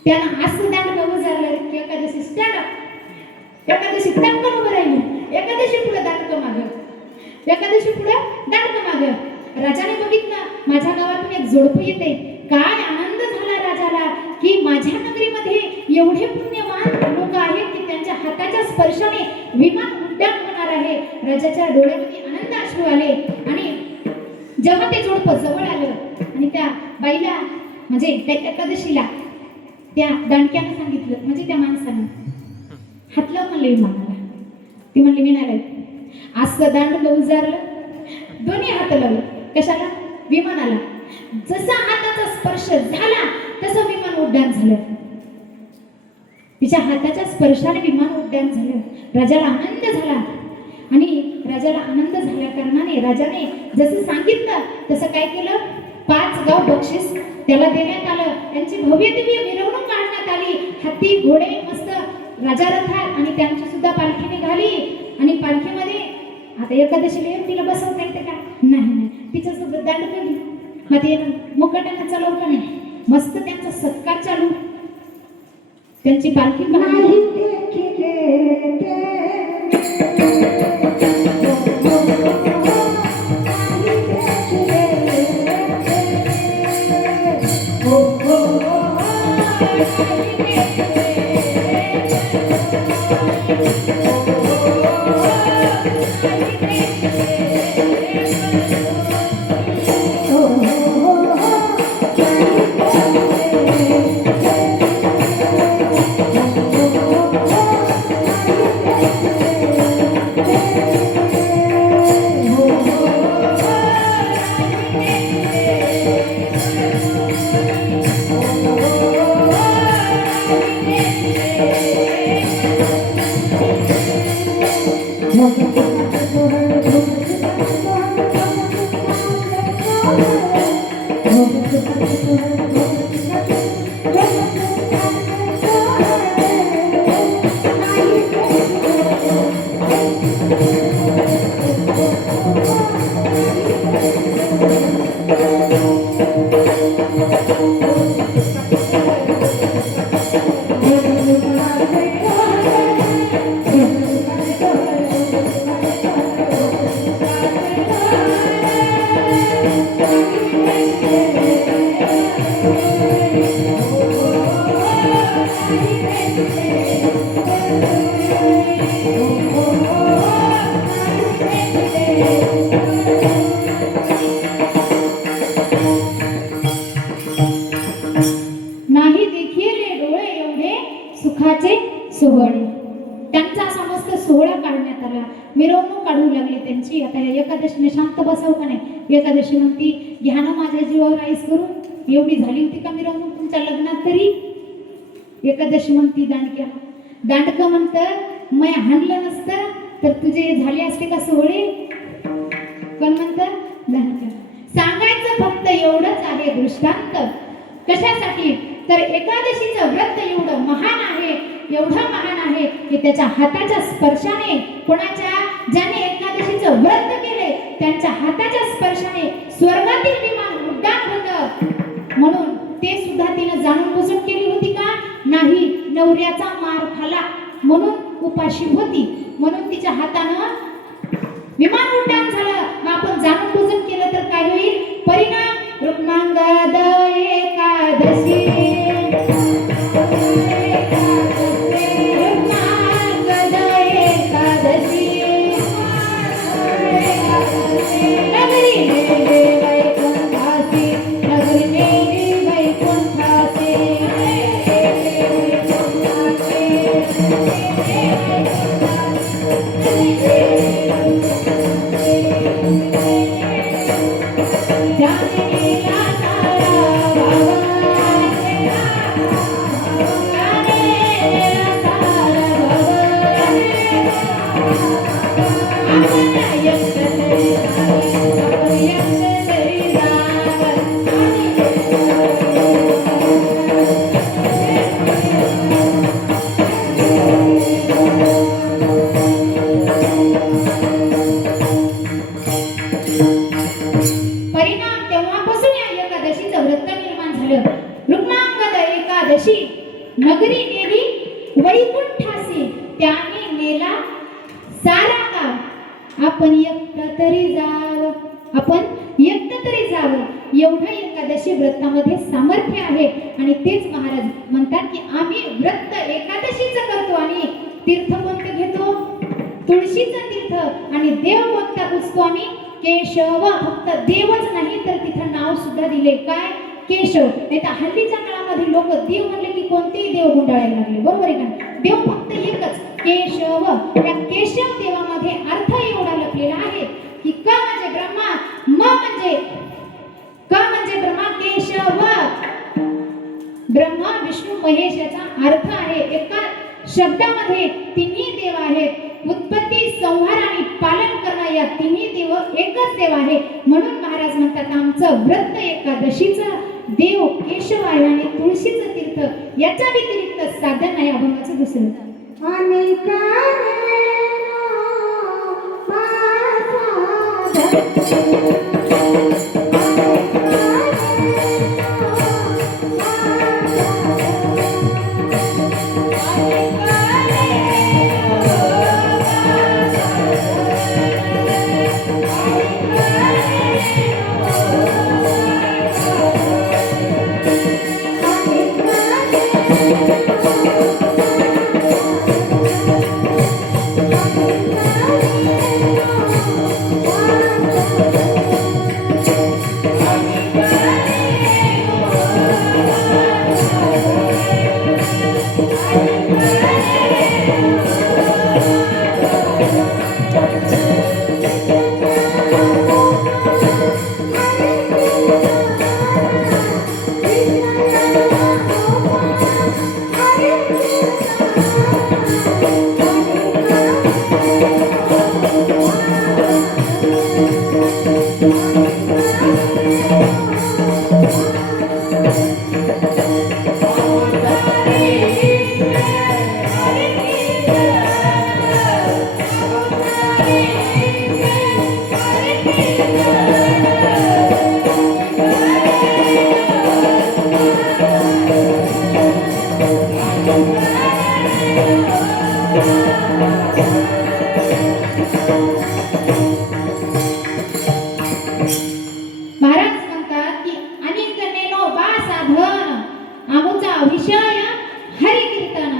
त्यानं असं दांडकं उजारलं की एकादशी स्टँड अप. एकादशी टक्कन उभं राहिली. एकादशी पुढे दांडकं मागं, एकादशी पुढे दांडकं मागं. राजाने बघितलं माझ्या गावातून एक जोडपं येते. काय आनंद झाला राजाला की माझ्या नगरीमध्ये एवढे पुण्यवान लोक आहेत की त्यांच्या हाताच्या स्पर्शाने विमान उड्डाण होणार आहे. राजाच्या डोळ्यामध्ये आनंद अश्रू आले आणि जेव्हा ते जोडपं जवळ आलं आणि त्या बाईला म्हणजे त्या एकादशीला त्या दांडक्याने सांगितलं, म्हणजे त्या माणसानं हात लाव म्हणले विमानाला. ती म्हणली मी नाही. असं दांडकं उजारलं, दोन्ही हात लावलं. कशाला? विमानाला. जसा हाताचा स्पर्श झाला तसं विमान उड्डाण झालं. तिच्या हाताच्या स्पर्शाने विमान उड्डाण झालं. राजाला आनंद झाला आणि राजाला आनंद झाल्या कारणाने राजाने जसं सांगितलं तसं काय केलं? 5 गाव बक्षीस त्याला देण्यात आलं. त्यांची भव्य दिव्य मिरवणूक काढण्यात आली. हत्ती घोडे मस्त राजा रथात आणि त्यांची सुद्धा पालखी निघाली. आणि पालखीमध्ये आता एकादशीला येऊन तिला बसवत नाही तर का? नाही, तिच्यासोबत दांडकं घे. मग ते मुकट्यानं चालवलं नाही, मस्त त्यांचा सत्कार चालू. त्यांची पालखी नाही नाही देखिले डोळे एवढे सुखाचे सोहळे. त्यांचा समस्त सोहळा काढण्यात आला, मिरवणूक काढू लागली त्यांची. आता या एकादशीने शांत बसाव का नाही? एकादशी म्हणती घ्या ना माझ्या जीवावर आईस करून. एवढी झाली होती का मिरवणूक तुमच्या लग्नात तरी? एकादशी म्हणती दांडक्या. दांडकं म्हणतं मै हाणलं नसतं तर तुझे झाले असते का सोहळे? कोण म्हणतं? दांडक्या. सांगायचं फक्त एवढंच आहे दृष्टांत. कशासाठी? तर एकादशीचं व्रत एवढं महान आहे, एवढं महान आहे की त्याच्या हाताच्या स्पर्शाने, कोणाच्या ज्याने एकादशीचं व्रत केले त्यांच्या हाताच्या स्पर्शाने स्वर्गातील विमान उड्डाण होतं. म्हणून ते सुद्धा तिनं जाणून बुजून केली होती का? नाही. नवऱ्याचा मार खाला म्हणून उपाशी होती, म्हणून तिच्या हातानं विमान उड्डाण झालं. मग आपण जाणून बुजून केलं तर काय होईल परिणाम? रुक्मांगद एकादशी, रुक्मांगद एकादशी, नगरी मेरी वैकुंठासी, नगरी मेरी वैकुंठासी. परिणाम तेव्हापासून या एकादशीचं व्रत निर्माण झालं. रुक्मांगद एकादशी, नगरी नेली वैकुंठासी, त्याने नेला सारा गाव. आपण एकटं तरी जावं, आपण एकटं तरी जावं, एवढं एकादशी व्रतामध्ये सामर्थ्य आहे. आणि तेच महाराज म्हणतात की आम्ही व्रत एकादशीचं करतो आणि तीर्थ कोणतं घेतो? तुळशीचं तीर्थ. आणि देव कोणता पुजतो आम्ही? केशव. फक्त देवच नाही तर तिथं नाव सुद्धा दिले काय? केशव. नाही तर हल्लीच्या काळामध्ये लोक देव म्हणले की कोणतेही देव गुंडाळायला लागले, बरोबर आहे का? देव फक्त एकच केशव. या केशव देवामध्ये अर्थ एवढा लपलेला आहे की क म्हणजे ब्रह्मा, म म्हणजे ब्रह्मा, केशव ब्रह्मा विष्णू महेश याचा अर्थ आहे. एका शब्दामध्ये तिन्ही देव आहेत. उत्पत्ती, संहार आणि पालन करणं या तिन्ही देव एकच देव आहे. म्हणून महाराज म्हणतात आमचं व्रत एकादशीचं देव केशव आहे आणि तुळशीचं तीर्थ. याच्या व्यतिरिक्त साधन आहे अभंगाचं दुसरं. महाराज म्हणतात की अनेक नेनो बा साधन आमचा विषय हरी कीर्तन.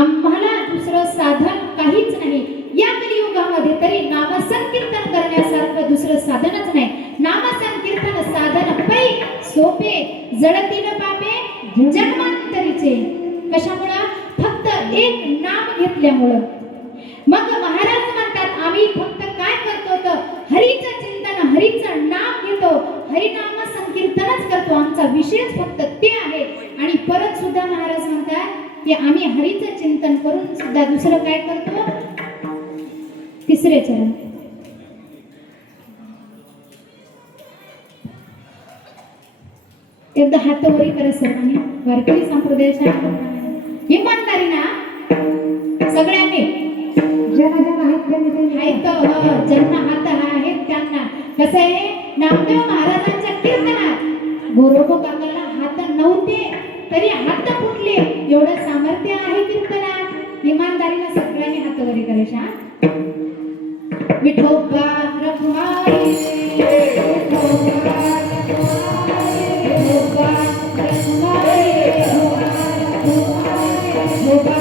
आम्हाला दुसरं साधन काहीच नाही. या कलियुगामध्ये तरी नामसंकीर्तन करण्यासारखं दुसरं साधनच नाही. नामसंकीर्तन साधन पै सोपे जळतील पापे जन्मांतरीचे. कशामुळं? फक्त एक नाम घेतल्यामुळं. मग महाराज म्हणतात आम्ही फक्त काय करतो तर हरीचं चिंतन हरीचं नाम घेतो, हरिनाम संकीर्तनच करतो. आमचा विषयच फक्त ते आहे. आणि परत सुद्धा महाराज म्हणतात की आम्ही हरीचं चिंतन करून सुद्धा दुसरं काय करतो? तिसरे चरण. एकदा हात वरी करा सर्वांनी. वारकरी संप्रदायाच्या इमानदारीना सगळ्यांनी ज्यांना आहेत त्यांनी आहेत ज्यांना हात आहेत त्यांना. कसं आहे, नामदेव महाराजांच्या कीर्तनात गोरोबा काकाला हात नव्हते तरी हात फुटले. एवढं सामर्थ्य आहे कीर्तनात. इमानदारीने सगळ्यांनी हात वरी करायच्या. विठोबा रखुमाई, विठोबा रखुमाई, विठोबा रखुमाई, विठोबा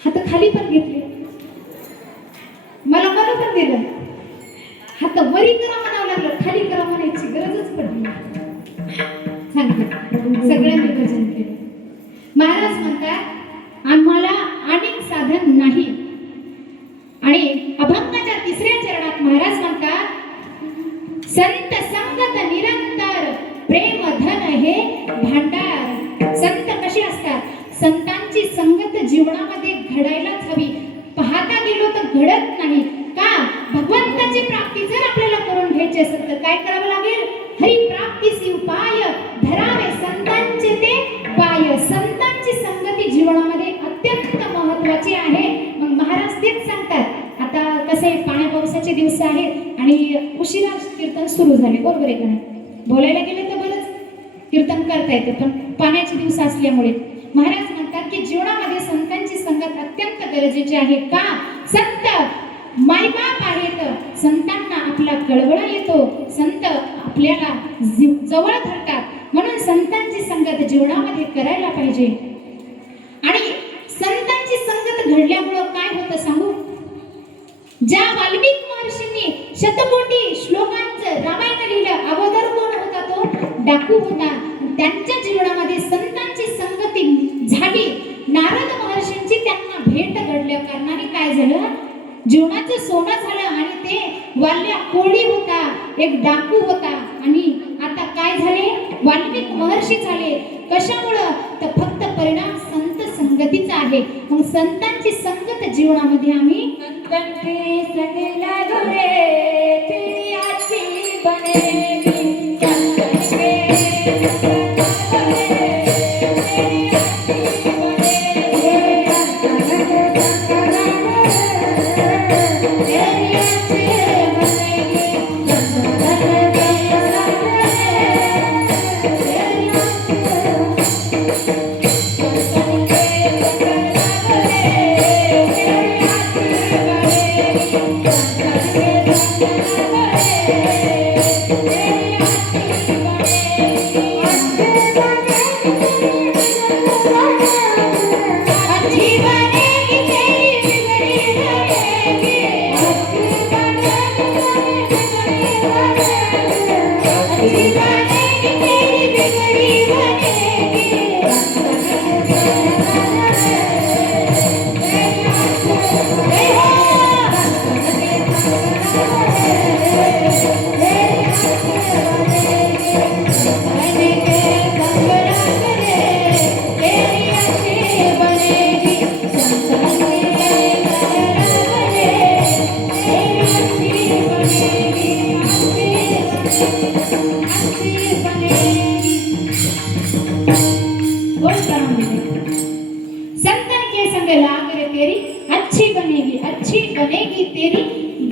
हात खाली पण घेतले, मला बरं पण दिलं. हात वरी करा म्हणावं लागलं, खाली करा म्हणायची गरजच पडली. सांगितलं सगळ्यांनी भजन केलं. महाराज म्हणतात आम्हाला अनेक साधन नाही. आणि अभंगाच्या तिसऱ्या चरणात महाराज म्हणतात संत संगत निरंतर प्रेम धन हे भांडार. संत कसे असतात? संतांची संगत जीवनामध्ये घडायलाच हवी. पाहता गेलो तर घडत नाही का? भगवंताची प्राप्ती जर आपल्याला करून घ्यायची असेल तर काय करावं लागेल? हरी प्राप्तीसी उपाय धरावे संतांचे ते पाय. संतांची संगती जीवनामध्ये अत्यंत महत्त्वाची आहे. मग महाराज तेच सांगतात. आता कसे पाण्या पावसाचे दिवस आहेत आणि उशिरा कीर्तन सुरू झाले, बरोबर आहे का नाही? बोलायला गेले तर बरंच कीर्तन करता येते, पण पाण्याचे दिवस असल्यामुळे महाराज म्हणतात की जीवनामध्ये संतांची संगत अत्यंत गरजेची आहे. का? संत मायबाप आहेत. संतांना आपला कळवळा येतो. संत आपल्याला जवळ धरतात. म्हणून संतांची संगत जीवनामध्ये करायला पाहिजे. आणि संतांची संगत घडल्यामुळं काय होतं सांगू? ज्या वाल्मिक महर्षींनी शतकोटी श्लोकांचं रामायण लिहिलं, अगोदर कोण होता? तो डाकू होता. त्यांच्या जीवनामध्ये संतांची संगती झाली. नारद महर्षींची त्यांना भेट घडल्या कारणाने काय झालं? जीवनाचं सोनं झालं. आणि ते वाल्या कोळी होता, एक डाकू होता. आणि आता काय झाले? वाल्मिक महर्षी झाले. कशामुळं? तर फक्त परिणाम संत संगतीचा आहे. मग संतांची संगत जीवनामध्ये आम्ही संतांची संग लागले ती आची बनेगी. संतांचे Thank you. संतन के संग लाग रे तेरी अच्छी बनेगी तेरी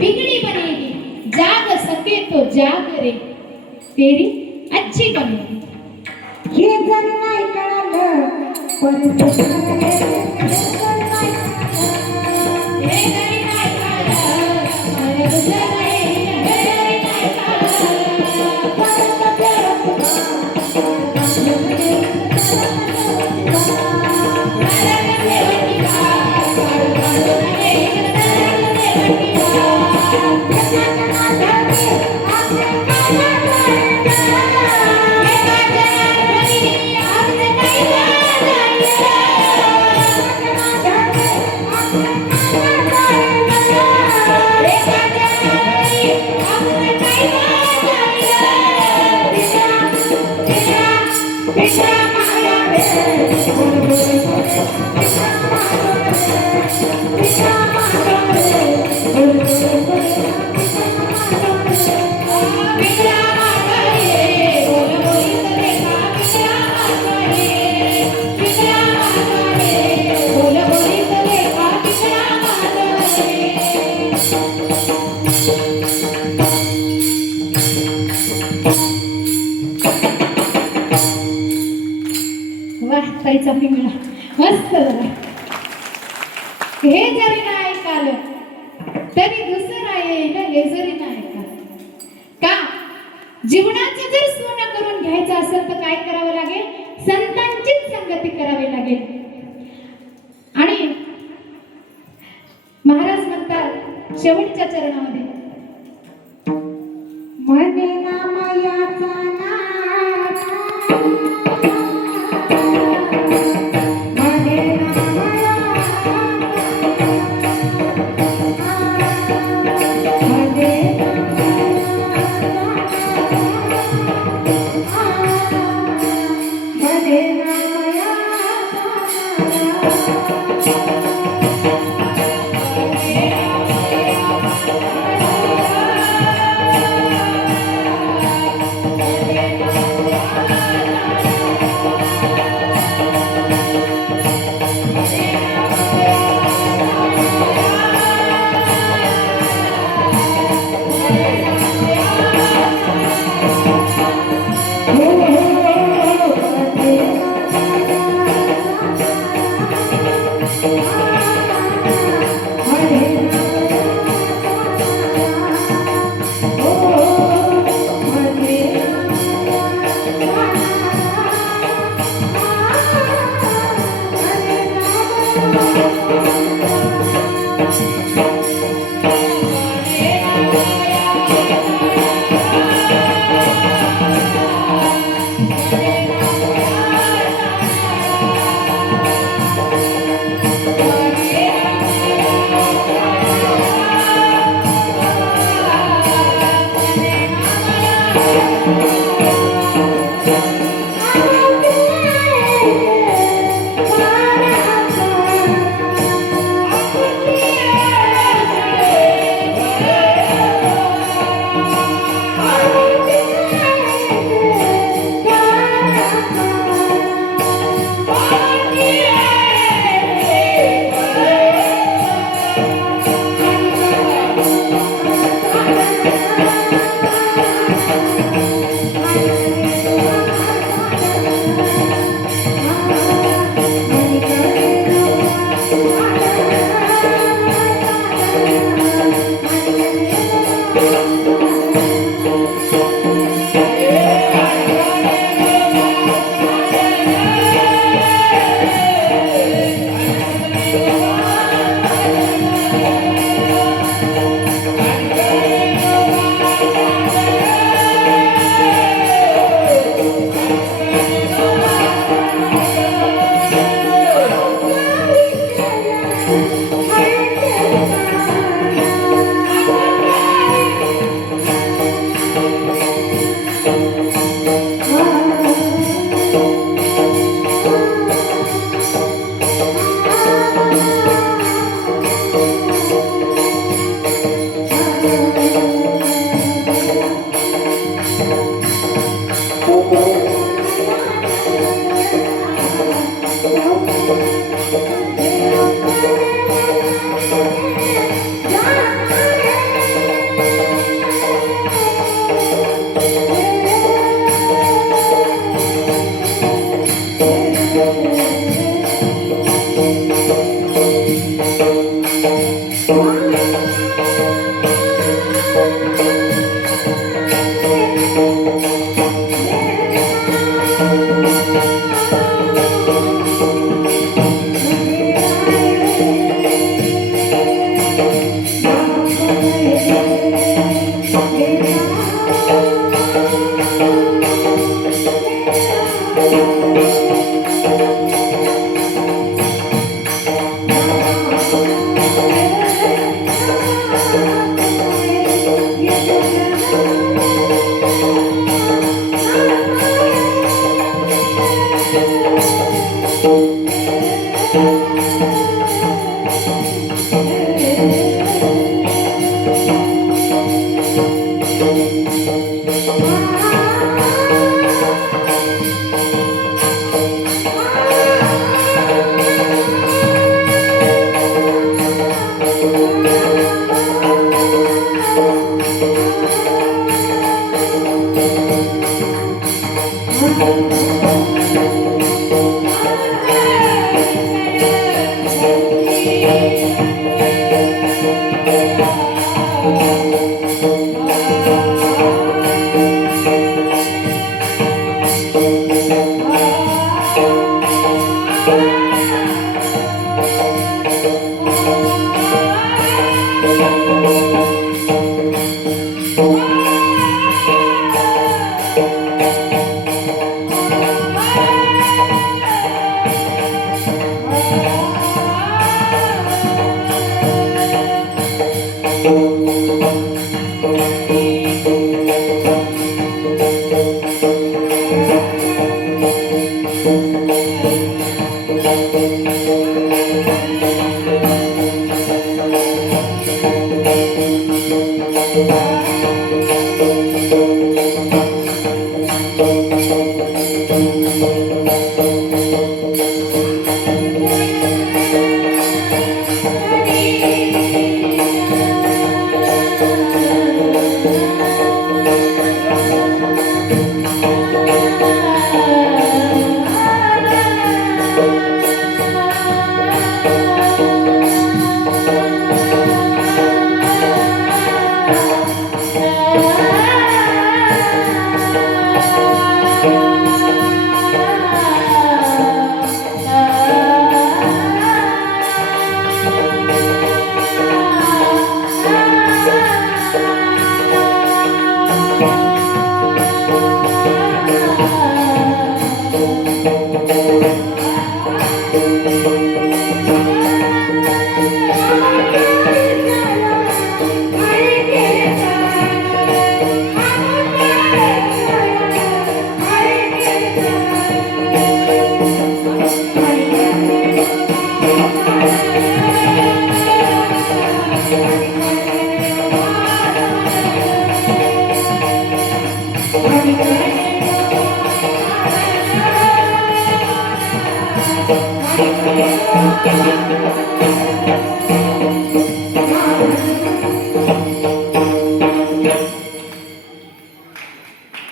बिगड़ी बनेगी जाग सके तो जाग रे तेरी अच्छी बनेगी. हे जर नाही कळालं पण दुसरं हे जर नाही कळालं. हे जरी नाही कळलं, मला दुसरं हे जरी नाही वाह ताईचा पिंगळा मस्त झाला. हे जरी नाही ऐकालं तरी दुसरं येईल हे जरी नाही ऐकालं. का जीवनाचं जर सोनं करून घ्यायचं असेल तर काय करावं लागेल? संतांचीच संगती करावी लागेल. आणि महाराज म्हणतात शेवटच्या चरणामध्ये म्हणे ना मायाचा नाथा, म्हणे ना मायाचा म्हणे ना मायाचा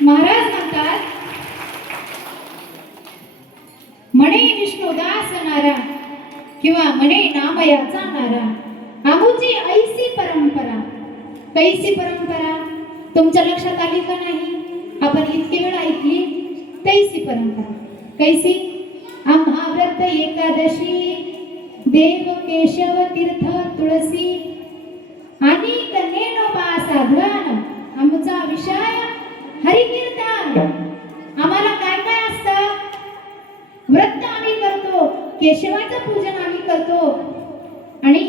महाराज म्हणतात, म्हणे विष्णुदास नारा किंवा म्हणे नाम याचा नारा आमुची ऐसी परंपरा. कैसी परंपरा? तुमच्या लक्षात आली का नाही? आपण इतके वेळ ऐकली तैसी परंपरा. कैसी? आम्हा व्रत एकादशी देव केशव तीर्थ तुळसी आणि कन्येनोबा साधन. आमचा विषय हरिकीर्तन. आम्हाला काय काय असतं? व्रत आम्ही करतो, केशवाचं पूजन आम्ही करतो आणि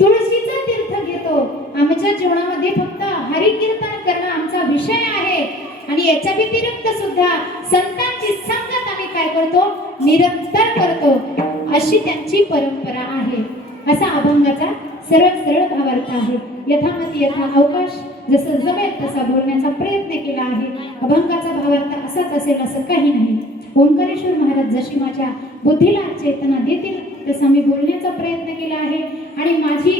तुळशीचं तीर्थ घेतो. आमच्या जीवनामध्ये फक्त हरिकीर्तन करणं आमचा विषय आहे आणि याच्या व्यतिरिक्त सुद्धा संतांची संगत आम्ही काय करतो? निरंतर करतो. अशी त्यांची परंपरा आहे. असा अभंगाचा सरळ सरळ भावार्थ आहे. यथामती यथा अवकाश, जसं जमेल तसा बोलण्याचा प्रयत्न केला आहे. अभंगाचा भावार्थ असाच असेल असं काही नाही. ओंकारेश्वर महाराज जशी माझ्या बुद्धीला चेतना देतील तसा मी बोलण्याचा प्रयत्न केला आहे आणि माझी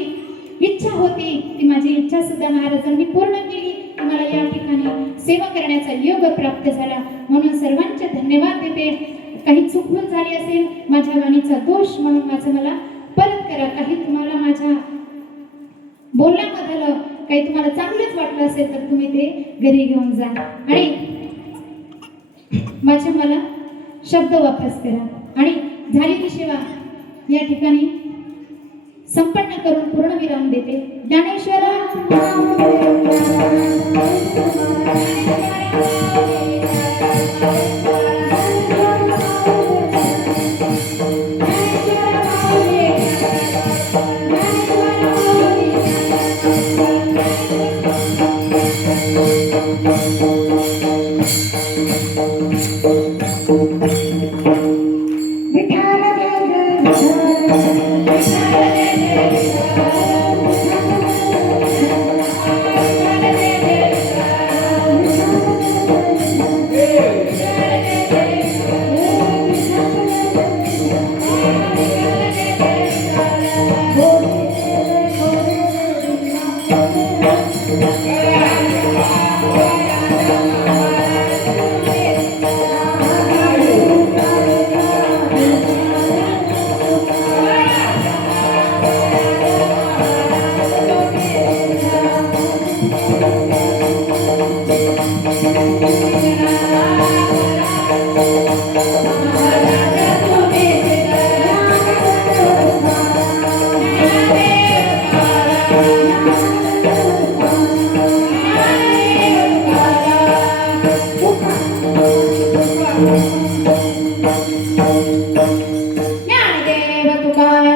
इच्छा होती ती माझी इच्छा सुद्धा महाराजांनी पूर्ण केली. मला या ठिकाणी सेवा करण्याचा योग प्राप्त झाला म्हणून सर्वांचे धन्यवाद देते. काही चुकून झाली असेल माझ्या वाणीचा दोष म्हणून मला परत करा. काही तुम्हाला माझ्या बोलण्याबद्दल काही तुम्हाला चांगलंच वाटलं असेल तर तुम्ही ते घरी घेऊन जा आणि मला शब्द वापस करा. आणि झालेली सेवा या ठिकाणी संपन्न करून पूर्णविराम देते. ज्ञानेश्वर ज्ञानदेव तुकाराम